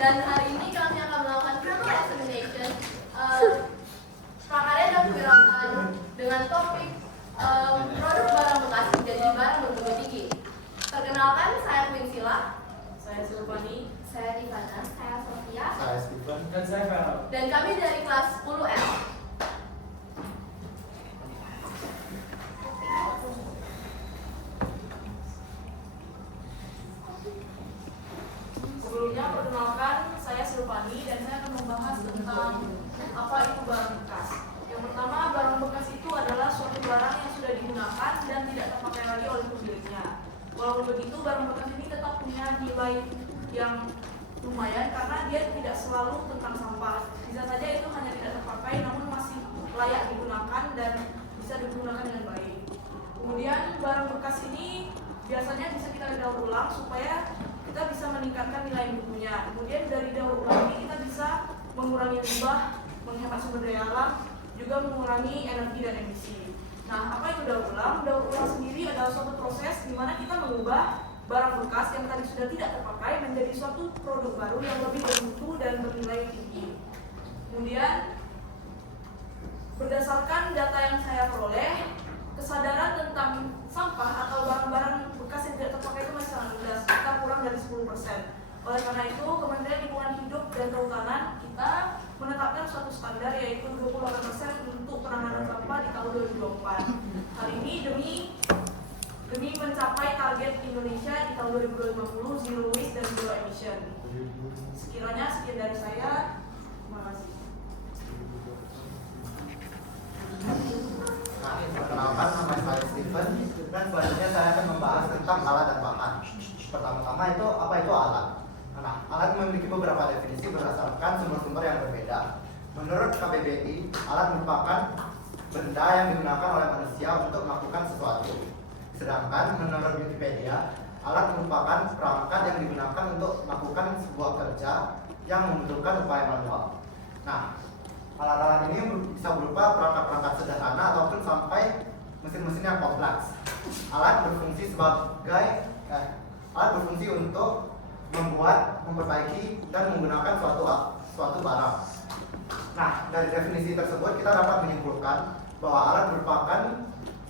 Dan hari ini kami akan melakukan paper examination prakarya dan kewirausahaan dengan topik produk barang bekas menjadi barang bermutu tinggi. Perkenalkan, saya Quinsila, Saya Silvani, saya Divana, saya Sofia, Saya Steven. dan saya Farah. dan kami dari kelas 10L. Sebelumnya perkenalkan, saya Silvani dan saya akan membahas tentang apa itu barang bekas. Yang pertama, barang bekas itu adalah suatu barang yang sudah digunakan dan tidak terpakai lagi oleh pemiliknya. Walaupun begitu, barang bekas ini tetap punya nilai yang lumayan karena dia tidak selalu tentang sampah. Bisa saja itu hanya tidak terpakai namun masih layak digunakan dan bisa digunakan dengan baik. Kemudian barang bekas ini biasanya bisa kita daur ulang supaya kita bisa meningkatkan nilai mutunya. Kemudian dari daur ulang ini kita bisa mengurangi limbah, menghemat sumber daya alam, juga mengurangi energi dan emisi. Nah, apa itu daur ulang? Daur ulang sendiri adalah suatu proses di mana kita mengubah barang bekas yang tadi sudah tidak terpakai menjadi suatu produk baru yang lebih bermutu dan bernilai tinggi. Kemudian berdasarkan data yang saya peroleh, kesadaran tentang sampah atau barang-barang bekas yang tidak terpakai itu masih sangat rendah, sekitar kurang dari 10%. Oleh karena itu, Kementerian Lingkungan Hidup dan Kehutanan kita menetapkan suatu standar yaitu 28% untuk penanganan sampah di tahun 2024. Hal ini demi mencapai target Indonesia di tahun 2050 zero waste dan zero emission. Sekiranya sekian dari saya. Terima kasih. Nah, perkenalkan, nama saya Steven dan selanjutnya saya akan membahas tentang alat dan bahan. Pertama-tama itu apa itu alat? Nah, alat memiliki beberapa definisi berdasarkan sumber-sumber yang berbeda. Menurut KBBI, alat merupakan benda yang digunakan oleh manusia untuk melakukan sesuatu. Sedangkan menurut Wikipedia, alat merupakan perangkat yang digunakan untuk melakukan sebuah kerja yang membutuhkan upaya manual. Nah, alat-alat ini bisa berupa perangkat-perangkat sederhana ataupun sampai mesin-mesin yang kompleks. Alat berfungsi untuk membuat, memperbaiki, dan menggunakan suatu barang. Nah, dari definisi tersebut kita dapat menyimpulkan bahwa alat merupakan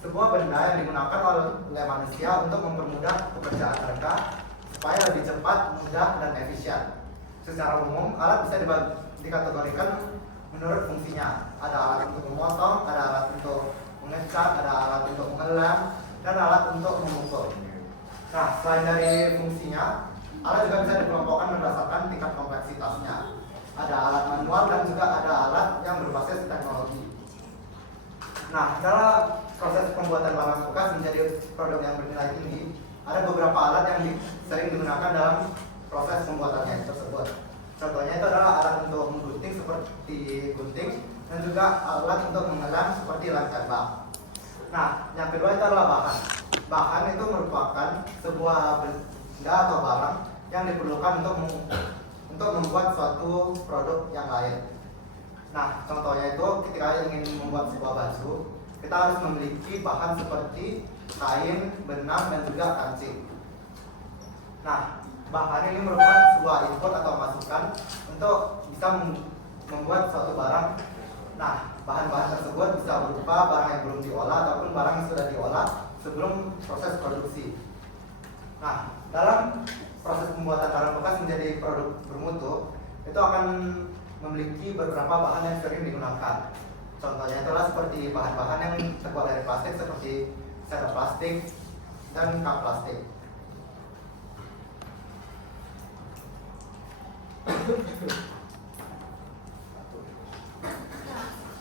sebuah benda yang digunakan oleh manusia untuk mempermudah pekerjaan mereka supaya lebih cepat, mudah, dan efisien. Secara umum, alat bisa dikategorikan menurut fungsinya. Ada alat untuk memotong, ada alat untuk mengecat, ada alat untuk mengelem, dan alat untuk memukul. Nah, selain dari fungsinya, alat juga bisa dikelompokkan berdasarkan tingkat kompleksitasnya. Ada alat manual dan juga ada alat yang berbasis teknologi. Nah, dalam proses pembuatan barang bekas menjadi produk yang bernilai tinggi, ada beberapa alat yang sering digunakan dalam proses pembuatannya tersebut. Contohnya itu adalah alat untuk menggunting seperti gunting dan juga alat untuk mengelem seperti lem tembak. Nah, yang kedua itu adalah bahan. Bahan itu merupakan sebuah benda atau barang yang diperlukan untuk membuat suatu produk yang lain. Nah, contohnya itu ketika ingin membuat sebuah baju, kita harus memiliki bahan seperti kain, benang, dan juga kancing. Nah, bahan ini merupakan sebuah input atau masukan untuk bisa membuat suatu barang. Nah, bahan-bahan tersebut bisa berupa barang yang belum diolah ataupun barang yang sudah diolah sebelum proses produksi. Nah, dalam proses pembuatan barang bekas menjadi produk bermutu, itu akan memiliki beberapa bahan yang sering digunakan. Contohnya itulah seperti bahan-bahan yang terbuat dari plastik seperti serat plastik dan kap plastik.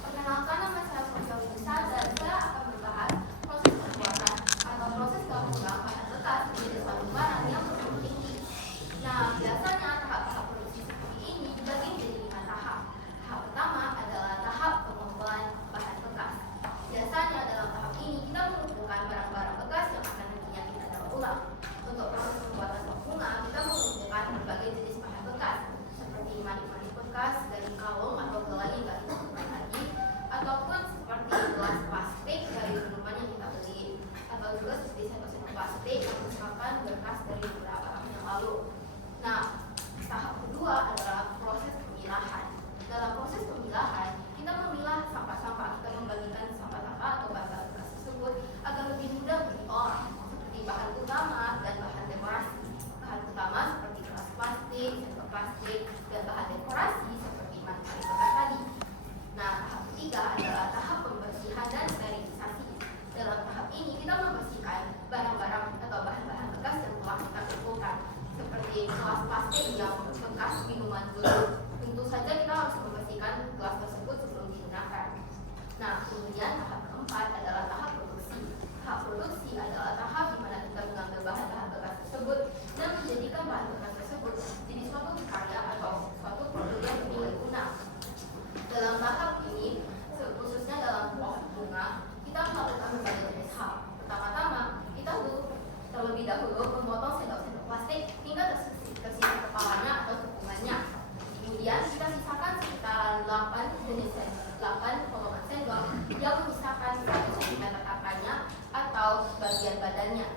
Perkenalkan, nama saya Sofia dan saya akan membahas proses pembuatan atau proses gabungan bahan bekas menjadi suatu barang yang bermutu tinggi. Nah, biasanya tahap-tahap produksi seperti ini dibagi menjadi 5 tahap. Tahap pertama adalah tahap pengumpulan bahan bekas. Biasanya dalam tahap ini kita mengumpulkan barang-barang bekas yang akan nantinya kita daur ulang. Untuk proses pembuatan bunga, kita mengumpulkan berbagai jenis bahan bekas seperti manik-manik bekas dari kalung atau gelang yang nggak ditemukan lagi, ataupun seperti gelas plastik dari minuman yang kita beli, atau juga seperti sendok-sendok plastik yang merupakan bekas dari beberapa tahun yang lalu. Nah, tahap kedua adalah seperti gelas plastik yang bekas minuman dulu, tentu saja kita harus membersihkan gelas tersebut sebelum digunakan. Nah, kemudian tahap keempat adalah tahap produksi. Tahap produksi adalah tahap di mana kita mengambil bahan-bahan bekas tersebut dan menjadikan bahan bekas tersebut jadi suatu karya atau suatu produk yang bernilai guna. Dalam tahap ini, khususnya dalam pohon bunga, kita melakukan berbagai jenis hal. Pertama-tama, kita terlebih dahulu memotong sendok-sendok plastik hingga tersisa kepalanya atau cekungannya. Kemudian kita sisakan sekitar 8 potongan sendok yang menyisakan 1 cm akarnya atau bagian badannya.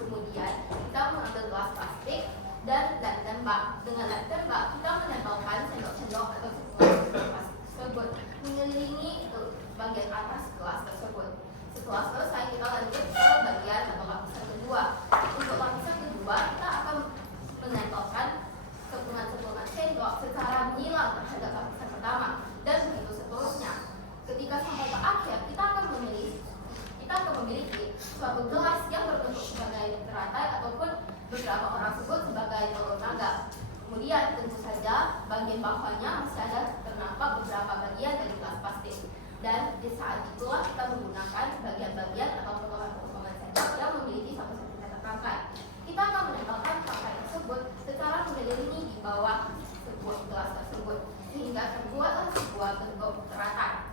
Kemudian kita mengambil gelas plastik dan lem tembak. Dengan lem tembak kita menempelkan sendok-sendok atau cekungan plastik tersebut mengelilingi bagian atas gelas tersebut. Setelah selesai kita lanjut ke bagian atau lapisan kedua. Untuk lapisan kedua kita akan menempelkan cekungan-cekungan sendok secara menyilang terhadap lapisan pertama dan begitu seterusnya. Ketika sampai ke akhir kita akan memiliki suatu gelas yang berbentuk sebagai teratai ataupun beberapa orang sebut sebagai telur naga. Kemudian tentu saja bagian bawahnya masih ada ternampak beberapa bagian dari gelas plastik. Dan di saat itulah kita menggunakan bagian-bagian atau potongan-potongan sendok yang memiliki 1 cm tangkai. Kita akan menempelkan tangkai tersebut secara mengelilingi di bawah sebuah gelas tersebut sehingga terbuatlah sebuah bentuk teratai.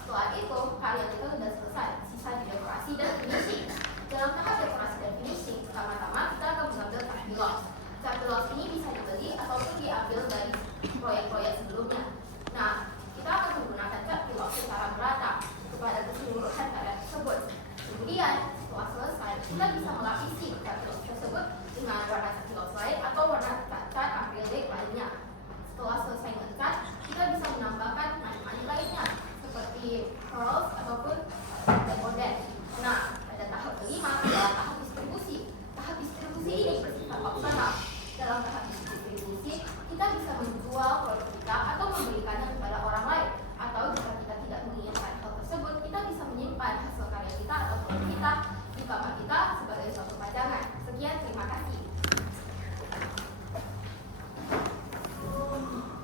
Setelah itu karya kita sudah selesai, sisa di dekorasi dan finishing. Dalam tahap dekorasi dan finishing, pertama-tama kita akan mengambil cat gloss. Cat gloss ini bisa dibeli ataupun diambil dari proyek-proyek sebelumnya. Nah, kita akan menggunakan cat gloss secara merata kepada keseluruhan karya tersebut. Kemudian setelah selesai, kita bisa melapisi cat gloss tersebut dengan warna cat gloss lain atau warna cat akrilik lainnya. Setelah selesai ngecat, kita bisa menambahkan manik-manik lainnya seperti pearls ataupun dekoder. Nah, pada tahap kelima adalah tahap distribusi. Tahap distribusi ini bersifat opsional. Dalam tahap distribusi, kita bisa menjual produk kita atau memberikannya kepada orang lain. Atau jika kita tidak menginginkan hal tersebut, kita bisa menyimpan hasil karya kita atau produk kita di kamar kita sebagai suatu pajangan. Sekian, terima kasih.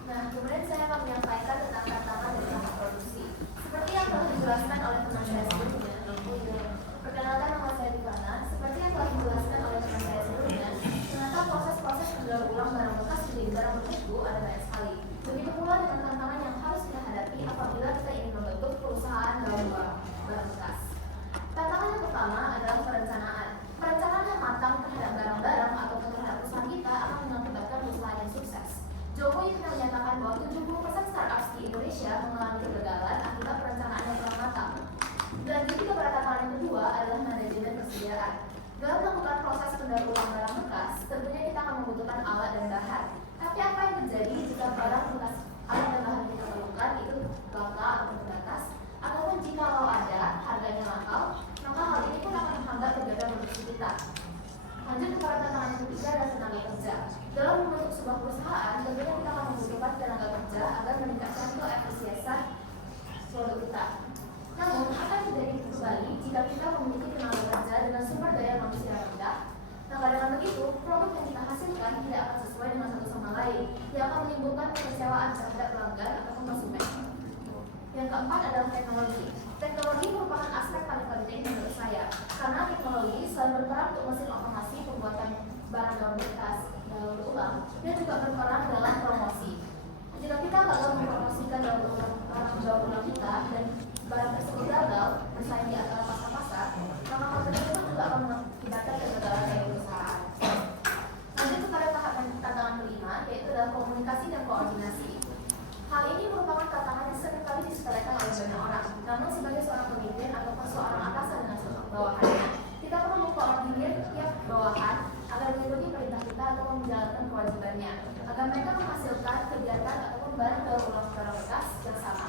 Nah, kemudian saya akan menyampaikan tentang tantangan dari tahap produksi. Seperti yang telah dijelaskan oleh teman saya sebelumnya, perkenalkan nama saya Divana. Seperti yang telah dijelaskan oleh teman saya sebelumnya, ternyata proses-proses mendaur ulang barang bekas menjadi barang bermutu ada banyak sekali. Begitu pula dengan tantangan yang harus kita hadapi apabila kita ingin membentuk perusahaan daur ulang barang bekas. Tantangan yang pertama adalah perencanaan. Perencanaan yang matang terhadap barang-barang atau terhadap usaha kita akan mengakibatkan usaha yang sukses. Jokowi pernah menyatakan bahwa 70% startups di Indonesia mengalami kegagalan akibat perencanaan yang kurang matang. Lanjut kepada tantangan yang kedua adalah manajemen persediaan. Dalam melakukan proses pendaur ulang barang bekas, tentunya kita akan membutuhkan alat dan bahan. Tapi apa yang terjadi jika barang bekas alat dan bahan yang kita perlukan itu langka atau terbatas, ataupun jika kalau ada harganya mahal, maka hal ini pun akan menghambat kegiatan produksi kita. Lanjut kepada tantangan yang ketiga adalah tenaga kerja. Dalam membentuk sebuah perusahaan, tentunya kita akan membutuhkan tenaga kerja agar meningkatkan keefisienan produk kita. Namun, apa yang terjadi kembali jika kita memiliki tenaga kerja dengan sumber daya manusia rendah? Maka dengan begitu, produk yang kita hasilkan tidak akan sesuai dengan satu sama lain, yang akan menimbulkan kekecewaan terhadap pelanggan atau konsumen. Yang keempat adalah teknologi. Teknologi merupakan aspek paling penting menurut saya, karena teknologi selain berperan untuk mesin otomasi pembuatan barang daur bekas daur ulang, dia juga berperan dalam promosi. Jika kita gagal mempromosikan barang daur ulang kita dan barang tersebut gagal bersaing di antara pasar-pasar, maka hal tersebut juga akan mengakibatkan kegagalan dari perusahaan. Lanjut kepada tahap tantangan kelima, yaitu adalah komunikasi dan koordinasi. Hal ini merupakan tantangan yang seringkali disepelekan oleh banyak orang. Namun sebagai seorang pemimpin ataupun seorang atasan dengan seorang bawahannya, kita perlu mengkoordinir tiap bawahan agar mengikuti perintah kita atau menjalankan kewajibannya, agar mereka menghasilkan kegiatan ataupun barang daur ulang barang bekas yang sama.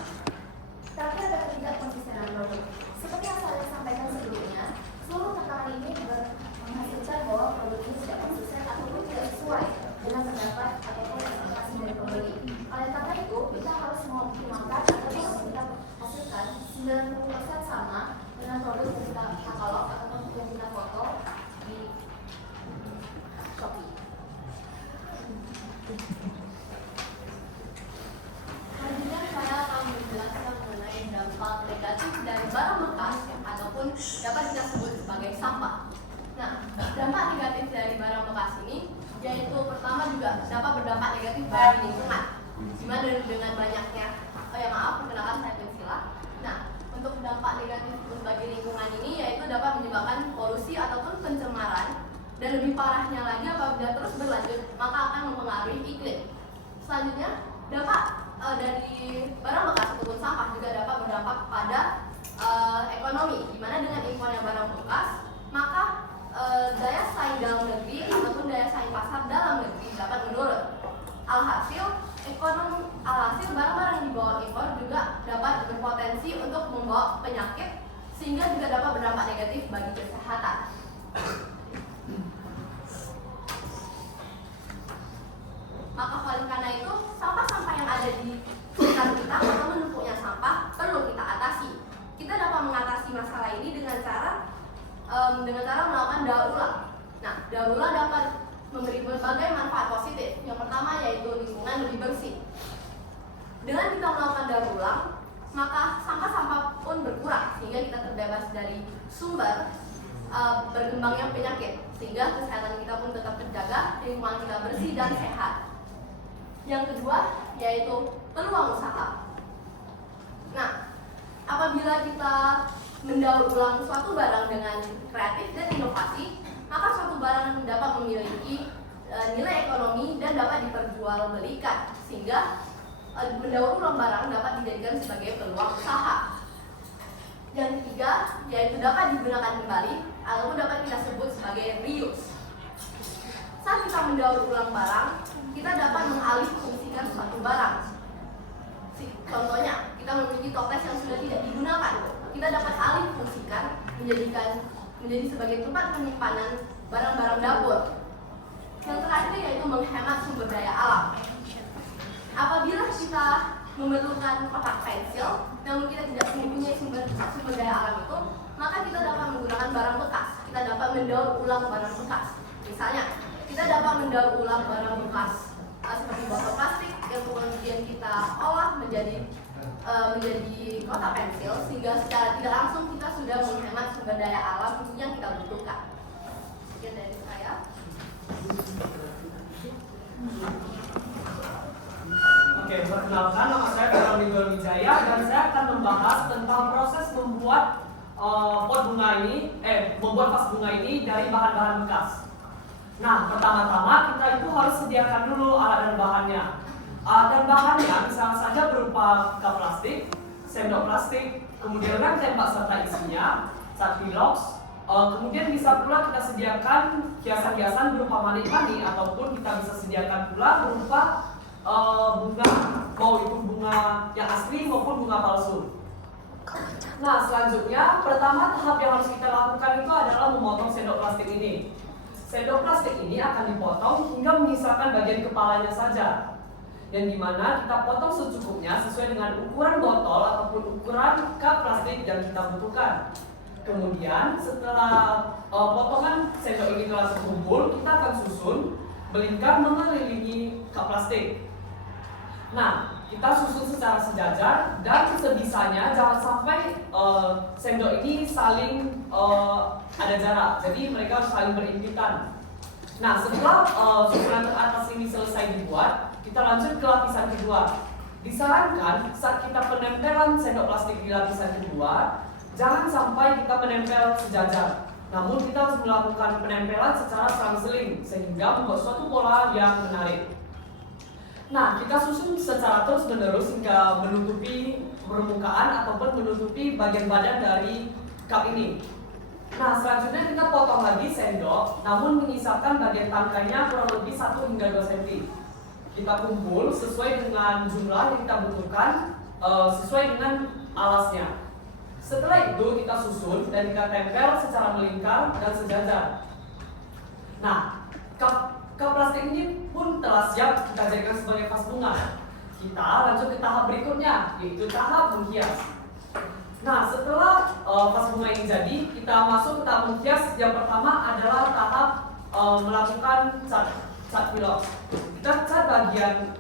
Terakhir ada ketidakkonsistenan produk. Seperti yang saya sampaikan sebelumnya, seluruh tantangan ini menghasilkan bahwa produk ini tidak konsisten ataupun tidak sesuai dengan pendapat ataupun ekspektasi dari pembeli. Oleh karena itu, kita harus mengoptimalkan agar yang kita hasilkan 90% sama dengan produk yang kita katalog ataupun yang kita foto di Shopee. bagi lingkungan. Dimana dengan banyaknya, perkenalkan saya Pensila. Nah, untuk dampak negatif bagi lingkungan ini yaitu dapat menyebabkan polusi ataupun pencemaran, dan lebih parahnya lagi apabila terus berlanjut maka akan mempengaruhi iklim. Selanjutnya, dampak dari barang bekas ataupun sampah juga dapat berdampak pada ekonomi, di mana dengan impornya barang bekas maka daya saing dalam negeri ataupun daya saing pasar dalam negeri dapat menurun. Alhasil barang-barang yang dibawa impor juga dapat berpotensi untuk membawa penyakit, sehingga juga dapat berdampak negatif bagi kesehatan. Maka oleh karena itu, sampah-sampah yang ada di sekitar kita atau menumpuknya sampah perlu kita atasi. Kita dapat mengatasi masalah ini dengan cara melakukan daur ulang. Nah, daur ulang dapat memberi berbagai manfaat positif. Yang pertama yaitu lingkungan lebih bersih. Dengan kita melakukan daur ulang, maka sampah-sampah pun berkurang, sehingga kita terbebas dari sumber berkembangnya penyakit, sehingga kesehatan kita pun tetap terjaga, lingkungan kita bersih dan sehat. Yang kedua yaitu peluang usaha. Nah, apabila kita mendaur ulang suatu barang dengan kreatif dan inovasi, maka suatu barang dapat memiliki nilai ekonomi dan dapat diperjualbelikan, sehingga mendaur ulang barang dapat dijadikan sebagai peluang usaha. Yang ketiga yaitu dapat digunakan kembali ataupun dapat kita sebut sebagai reuse. Saat kita mendaur ulang barang, kita dapat mengalih fungsikan suatu barang. Contohnya, kita memiliki toples yang sudah tidak digunakan, kita dapat alih fungsikan menjadi sebagai tempat penyimpanan barang-barang dapur. Yang terakhir yaitu menghemat sumber daya alam. Apabila kita memerlukan kotak pensil, namun kita tidak mempunyai sumber daya alam itu, maka kita dapat menggunakan barang bekas. Kita dapat mendaur ulang barang bekas. Misalnya, kita dapat mendaur ulang barang bekas seperti botol plastik yang kemudian kita olah menjadi kotak pensil, sehingga secara tidak langsung kita sudah menghemat sumber daya alam yang kita butuhkan. Sekian dari saya. Oke, perkenalkan, nama saya Fernando Miguel Wijaya dan saya akan membahas tentang proses membuat membuat vas bunga ini dari bahan-bahan bekas. Nah, pertama-tama kita itu harus sediakan dulu alat dan bahannya. Alat dan bahannya misalnya saja berupa cup plastik, sendok plastik, kemudian rem tembak serta isinya, cat pilox, kemudian bisa pula kita sediakan hiasan-hiasan berupa mani-mani, ataupun kita bisa sediakan pula berupa bunga, mau itu bunga yang asli maupun bunga palsu. Nah, selanjutnya pertama tahap yang harus kita lakukan itu adalah memotong sendok plastik ini. Sendok plastik ini akan dipotong hingga menyisakan bagian kepalanya saja, dan dimana kita potong secukupnya sesuai dengan ukuran botol ataupun ukuran cup plastik yang kita butuhkan. Kemudian setelah potongan sendok ini telah terkumpul, kita akan susun melingkar mengelilingi cup plastik. Nah, kita susun secara sejajar dan sebisanya jangan sampai sendok ini saling ada jarak, jadi mereka harus saling berimpitan. Nah, setelah susunan teratas ini selesai dibuat, kita lanjut ke lapisan kedua. Disarankan saat kita penempelan sendok plastik di lapisan kedua, jangan sampai kita menempel sejajar, namun kita harus melakukan penempelan secara selang-seling sehingga membuat suatu pola yang menarik. Nah, kita susun secara terus-menerus hingga menutupi permukaan ataupun menutupi bagian badan dari cup ini. Nah, selanjutnya kita potong lagi sendok, namun menyisakan bagian tangkainya kurang lebih 1 hingga 2 cm. Kita kumpul sesuai dengan jumlah yang kita butuhkan, sesuai dengan alasnya. Setelah itu kita susun dan kita tempel secara melingkar dan sejajar. Nah, cup plastik ini pun telah siap kita jadikan sebagai vas bunga. Kita lanjut ke tahap berikutnya, yaitu tahap menghias. Nah, setelah vas bunga ini jadi, kita masuk ke tahap menghias. Yang pertama adalah tahap melakukan cat pilox. Kita cat bagian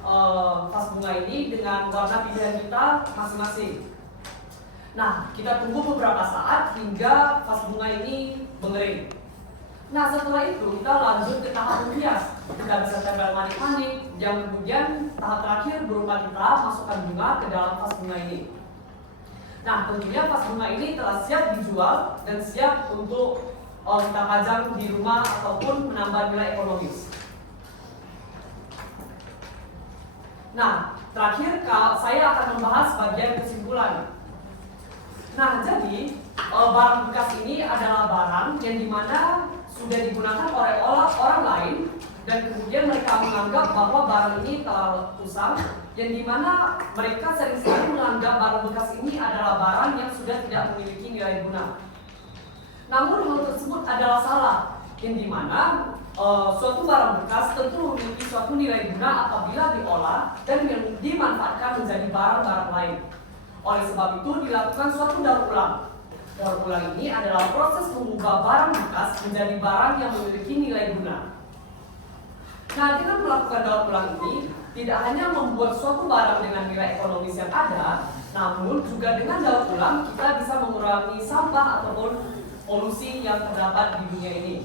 vas bunga ini dengan warna pilihan kita masing-masing. Nah, kita tunggu beberapa saat hingga vas bunga ini mengering. Nah, setelah itu kita lanjut ke tahap menghias. Kita bisa tempel manik-manik, yang kemudian tahap terakhir berupa kita masukkan bunga ke dalam vas bunga ini. Nah, tentunya vas bunga ini telah siap dijual dan siap untuk kita pajang di rumah ataupun menambah nilai ekonomis. Nah, terakhir saya akan membahas bagian kesimpulan. Nah, jadi barang bekas ini adalah barang yang dimana sudah digunakan oleh orang lain dan kemudian mereka menganggap bahwa barang ini telah usang, yang dimana mereka sering sekali menganggap barang bekas ini adalah barang yang sudah tidak memiliki nilai guna. Namun hal tersebut adalah salah, yang dimana suatu barang bekas tentu memiliki suatu nilai guna apabila diolah dan dimanfaatkan menjadi barang-barang lain. Oleh sebab itu dilakukan suatu daur ulang. Daur ulang ini adalah proses mengubah barang bekas menjadi barang yang memiliki nilai guna. Nah, dengan melakukan daur ulang ini tidak hanya membuat suatu barang dengan nilai ekonomis yang ada, namun juga dengan daur ulang kita bisa mengurangi sampah ataupun polusi yang terdapat di dunia ini.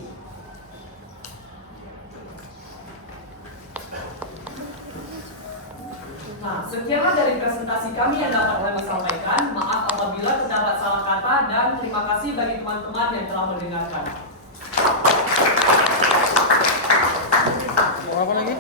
Nah, sekianlah dari presentasi kami yang dapat kami sampaikan. Maaf apabila terdapat salah kata dan terima kasih bagi teman-teman yang telah mendengarkan. Mau apa lagi?